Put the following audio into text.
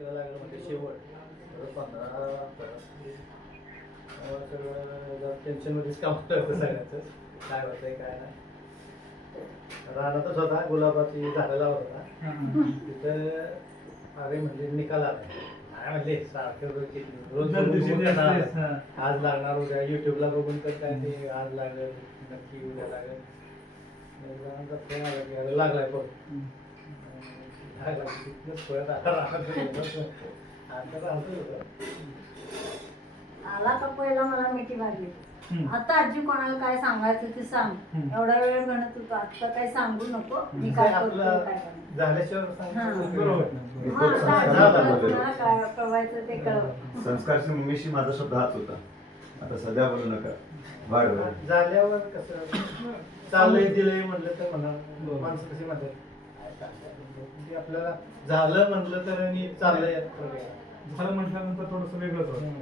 तारखेला लागलं म्हणजे शेवट 15 सगळं टेन्शनमध्येच काम होतं सगळ्याचं, काय होतंय काय नाही. रानातच होता, गुलाबाची झाडं लावत होता. तिथं अरे म्हणजे निकाल आला काय म्हणले सारखं रोज आज लागणार उद्या युट्यूबला बघून तर काय ते आज लागेल नक्की उद्या लागेल लागलाय बघ आला का पहिला मला मिठी मारली. आता आजी कोणाला काय सांगायचं ते सांग, एवढा वेळ म्हणत होतो आता काय सांगू नको, मी काय करतो काय झाल्याशिवाय काय कळवायचं ते कळव. संस्कारची मम्मीशी माझा शब्द हाच होता, आता सध्या बोलू नका. वाढ झाल्यावर कसं चाललंय दिलंय म्हणलं तर म्हणा माणसं कशी म्हणतात आपल्याला झालं म्हटलं तर चाललंय झालं म्हटल्यानंतर थोडंसं वेगळंच होतं.